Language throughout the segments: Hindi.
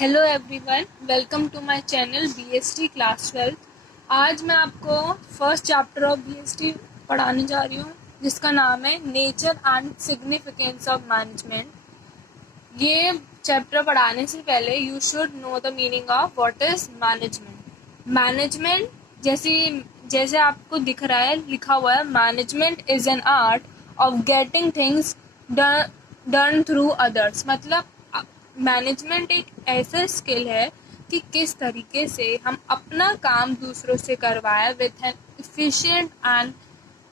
Hello everyone, welcome to my channel BST class 12। आज मैं आपको फर्स्ट चैप्टर ऑफ बीएसटी पढ़ाने जा रही हूँ, जिसका नाम है nature and significance of management. ये चैप्टर पढ़ाने से पहले you should know the meaning of what is management. Management जैसे जैसे आपको दिख रहा है, लिखा हुआ है, management is an art of getting things done through others. मतलब मैनेजमेंट एक ऐसा स्किल है कि किस तरीके से हम अपना काम दूसरों से करवाएं with an efficient and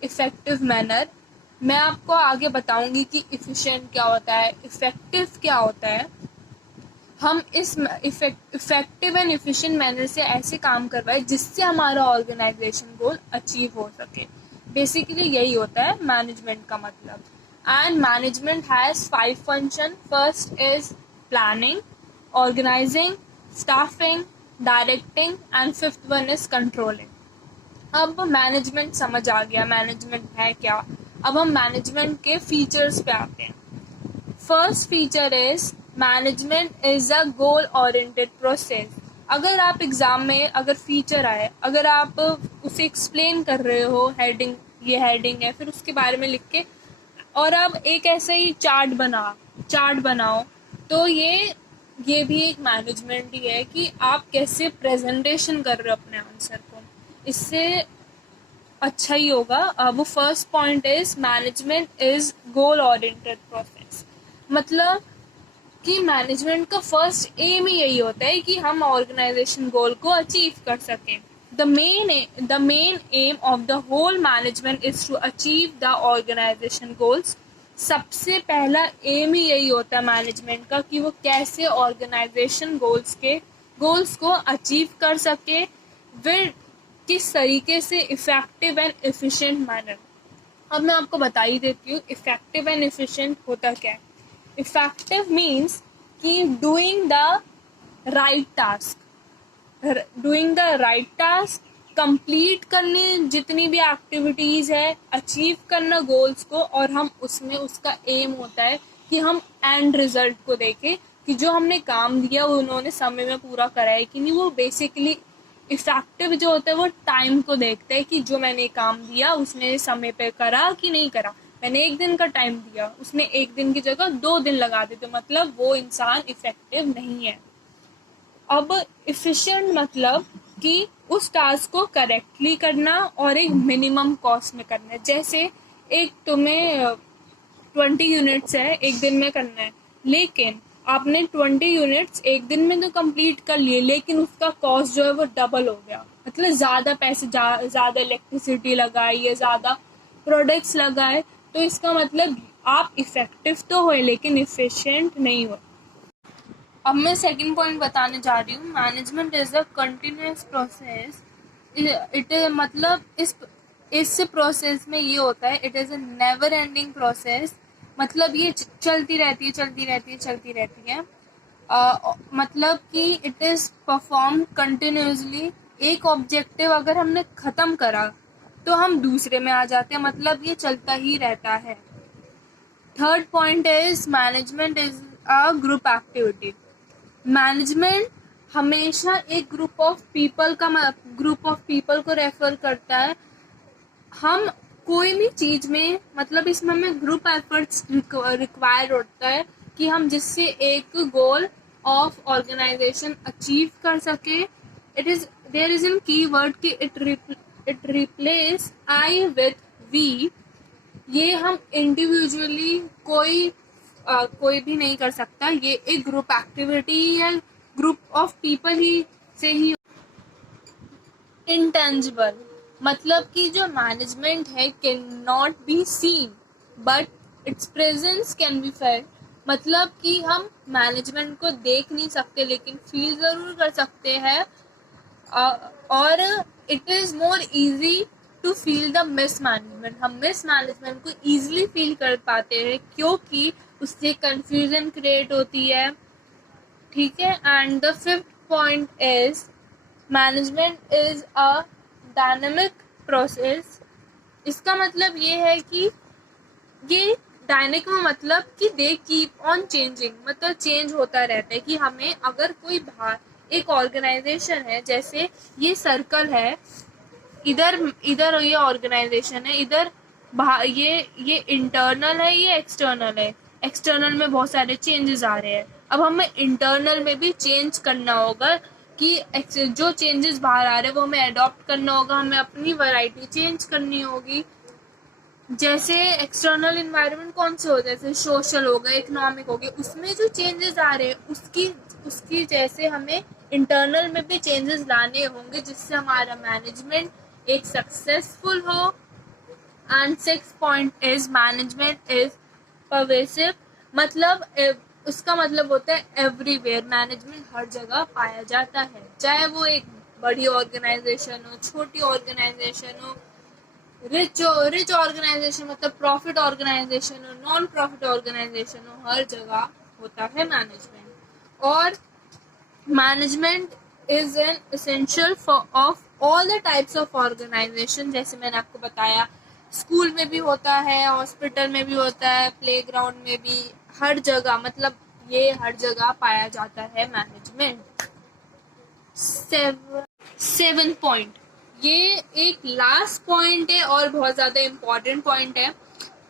effective manner. मैं आपको आगे बताऊंगी कि इफिशिएंट क्या होता है, इफेक्टिव क्या होता है। हम इस इफेक्टिव एंड इफिशिएंट मैनर से ऐसे काम करवाएं जिससे हमारा ऑर्गेनाइजेशन गोल अचीव हो सके। बेसिकली यही होता है मैनेजमेंट का मतलब। And management has 5 function. First is planning, organising, staffing, directing and fifth one is controlling. अब मैनेजमेंट समझ आ गया मैनेजमेंट है क्या। अब हम मैनेजमेंट के फीचर्स पे आते हैं। First feature is management is a goal oriented process. अगर आप एग्जाम में अगर फीचर आए, अगर आप उसे एक्सप्लेन कर रहे हो, हेडिंग, ये हेडिंग है, फिर उसके बारे में लिख के, और अब एक ऐसा ही चार्ट बनाओ, तो ये भी एक मैनेजमेंट ही है कि आप कैसे प्रेजेंटेशन कर रहे हो अपने आंसर को, इससे अच्छा ही होगा। वो first point is management is goal oriented process. मतलब कि मैनेजमेंट का फर्स्ट एम ही यही होता है कि हम ऑर्गेनाइजेशन गोल को अचीव कर सकें। The main aim of the whole management is to achieve the organisation goals. सबसे पहला एम ही यही होता है मैनेजमेंट का कि वो कैसे ऑर्गेनाइजेशन गोल्स को अचीव कर सके विद किस तरीके से, इफेक्टिव एंड एफिशिएंट मैनर। अब मैं आपको बता ही देती हूँ इफेक्टिव एंड एफिशिएंट होता क्या है। इफेक्टिव मीन्स कि doing the right task, complete करने जितनी भी एक्टिविटीज है, अचीव करना गोल्स को, और हम उसमें उसका एम होता है कि हम एंड रिजल्ट को देखें कि जो हमने काम दिया वो उन्होंने समय में पूरा करा है कि नहीं। वो बेसिकली इफेक्टिव जो होता है वो टाइम को देखता है कि जो मैंने काम दिया उसने समय पे करा कि नहीं करा। मैंने 1 दिन का टाइम दिया, उसने 1 दिन की जगह 2 दिन लगा दिए, तो मतलब वो इंसान इफेक्टिव नहीं है। अब इफिशिएंट मतलब कि उस टास्क को करेक्टली करना और एक मिनिमम कॉस्ट में करना है। जैसे एक तुम्हें 20 यूनिट्स है, 1 दिन में करना है, लेकिन आपने 20 यूनिट्स 1 दिन में तो कंप्लीट कर लिए, लेकिन उसका कॉस्ट जो है वो डबल हो गया। मतलब ज़्यादा पैसे, ज़्यादा इलेक्ट्रिसिटी लगाई है, ज़्यादा प्रोडक्ट्स लगाए, तो इसका मतलब आप इफेक्टिव तो हुए लेकिन इफिशिएंट नहीं हुए। अब मैं सेकंड पॉइंट बताने जा रही हूँ। Management is a continuous process. It is मतलब इस प्रोसेस में ये होता है, it is a never ending process. मतलब ये चलती रहती है। मतलब कि इट इज परफॉर्म कंटिन्यूसली। एक ऑब्जेक्टिव अगर हमने खत्म करा तो हम दूसरे में आ जाते हैं, मतलब ये चलता ही रहता है। Third point is management is a group activity. Management हमेशा एक ग्रुप ऑफ पीपल को रेफर करता है। हम कोई भी चीज में, मतलब इसमें हमें ग्रुप एफर्ट्स रिक्वायर होता है कि हम जिससे एक गोल ऑफ ऑर्गेनाइजेशन अचीव कर सके। There is in key word कि it replace I with we. ये हम इंडिविजुअली कोई भी नहीं कर सकता, ये एक ग्रुप एक्टिविटी है, ग्रुप ऑफ पीपल ही से ही। इंटेंजिबल मतलब कि जो मैनेजमेंट है can not be seen but it's presence can be felt. मतलब कि हम मैनेजमेंट को देख नहीं सकते लेकिन फील जरूर कर सकते हैं। और it is more easy to feel the mismanagement. हम मिस मैनेजमेंट को इजीली फील कर पाते हैं क्योंकि उससे कंफ्यूजन क्रिएट होती है। ठीक है। And the fifth point is management is a dynamic process. इसका मतलब ये है कि ये डायनेमिक में मतलब कि दे कीप ऑन चेंजिंग, मतलब चेंज होता रहता है। कि हमें अगर कोई बाहर एक ऑर्गेनाइजेशन है, जैसे ये सर्कल है, इधर इधर ये ऑर्गेनाइजेशन है, इधर बाहर ये इंटरनल है, ये एक्सटर्नल है। एक्सटर्नल में बहुत सारे चेंजेस आ रहे हैं, अब हमें इंटरनल में भी चेंज करना होगा कि जो चेंजेस बाहर आ रहे हैं वो हमें अडॉप्ट करना होगा, हमें अपनी वैरायटी चेंज करनी होगी। जैसे एक्सटर्नल इन्वायरमेंट कौन से होते हैं, जैसे सोशल हो गए, इकोनॉमिक हो गए, उसमें जो चेंजेस आ रहे हैं उसकी जैसे हमें इंटरनल में भी चेंजेस लाने होंगे, जिससे हमारा मैनेजमेंट एक सक्सेसफुल हो। And 6 point is management is pervasive, मतलब उसका मतलब होता है एवरीवेयर, मैनेजमेंट हर जगह पाया जाता है, चाहे वो एक बड़ी ऑर्गेनाइजेशन हो, छोटी ऑर्गेनाइजेशन हो, रिच ऑर्गेनाइजेशन मतलब प्रॉफिट ऑर्गेनाइजेशन हो, नॉन प्रॉफिट ऑर्गेनाइजेशन हो, हर जगह होता है मैनेजमेंट। और management is an essential for of all the types of organisation. जैसे मैंने आपको बताया, स्कूल में भी होता है, हॉस्पिटल में भी होता है, प्लेग्राउंड में भी, हर जगह, मतलब ये हर जगह पाया जाता है मैनेजमेंट। 7 पॉइंट, ये एक लास्ट पॉइंट है और बहुत ज्यादा इम्पोर्टेंट पॉइंट है।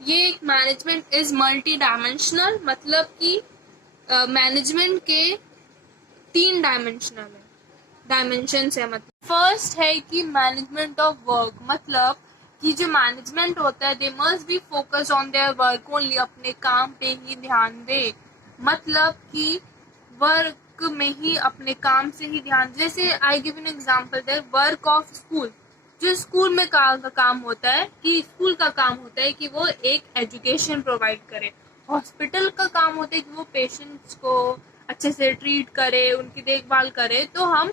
ये एक मैनेजमेंट इज मल्टी डायमेंशनल, मतलब कि मैनेजमेंट के 3 डायमेंशन है। मतलब फर्स्ट है कि मैनेजमेंट ऑफ वर्क, मतलब कि जो मैनेजमेंट होता है they must be focus on their work only, अपने काम पे ही ध्यान दे, मतलब कि वर्क में ही, अपने काम से ही ध्यान। जैसे I give an example their work of school, जो स्कूल में का काम होता है, कि स्कूल का काम होता है कि वो एक एजुकेशन प्रोवाइड करे। हॉस्पिटल का काम होता है कि वो पेशेंट्स को अच्छे से ट्रीट करे, उनकी देखभाल करे। तो हम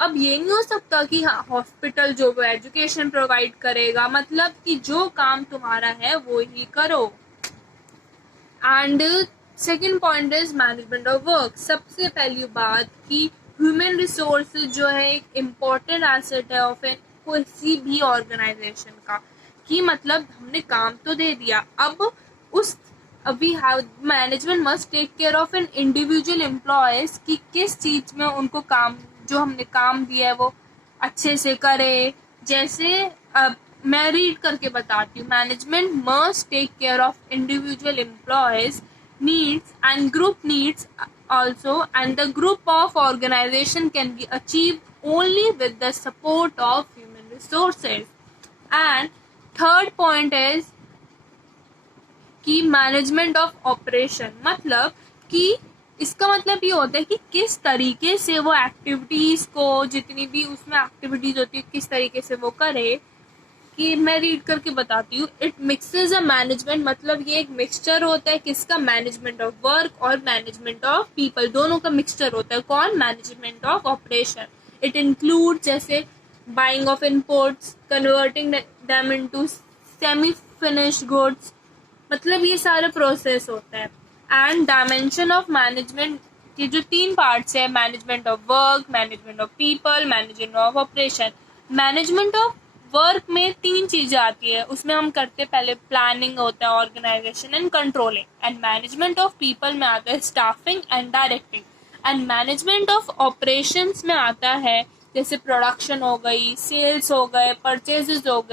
अब ये नहीं हो सकता कि हॉस्पिटल जो वो एजुकेशन प्रोवाइड करेगा, मतलब कि जो काम तुम्हारा है वो ही करो। And second point is management of work. सबसे पहली बात कि ह्यूमन रिसोर्स जो है एक इम्पोर्टेंट एसेट है ऑफ किसी भी ऑर्गेनाइजेशन का, कि मतलब हमने काम तो दे दिया, अब we have management must take care of an individual employees, कि किस चीज में उनको काम, जो हमने काम दिया है वो अच्छे से करे। जैसे मैं रीड करके बताती हूँ, management must take care of individual employees needs and group needs also, and the group of organization can be achieved only with the support of human resources. And third point is कि मैनेजमेंट ऑफ ऑपरेशन, मतलब कि इसका मतलब ये होता है कि किस तरीके से वो एक्टिविटीज को, जितनी भी उसमें एक्टिविटीज होती है, किस तरीके से वो करे। कि मैं रीड करके बताती हूँ, इट मिक्सेस अ मैनेजमेंट, मतलब ये एक मिक्सचर होता है किसका, मैनेजमेंट ऑफ वर्क और मैनेजमेंट ऑफ पीपल, दोनों का मिक्सचर होता है। कौन, management of operation. It include जैसे buying of inputs, converting them into semi finished goods, मतलब ये सारा प्रोसेस होता है। एंड डायमेंशन ऑफ मैनेजमेंट के जो 3 पार्ट्स है, management of work, management of people, management of operation. Management of work में 3 चीजें आती है, उसमें हम करते पहले प्लानिंग होता है, organisation and controlling. And management of people में आता है staffing and directing. And management of operations में आता है जैसे प्रोडक्शन हो गई, सेल्स हो गए, परचेजेस हो गए,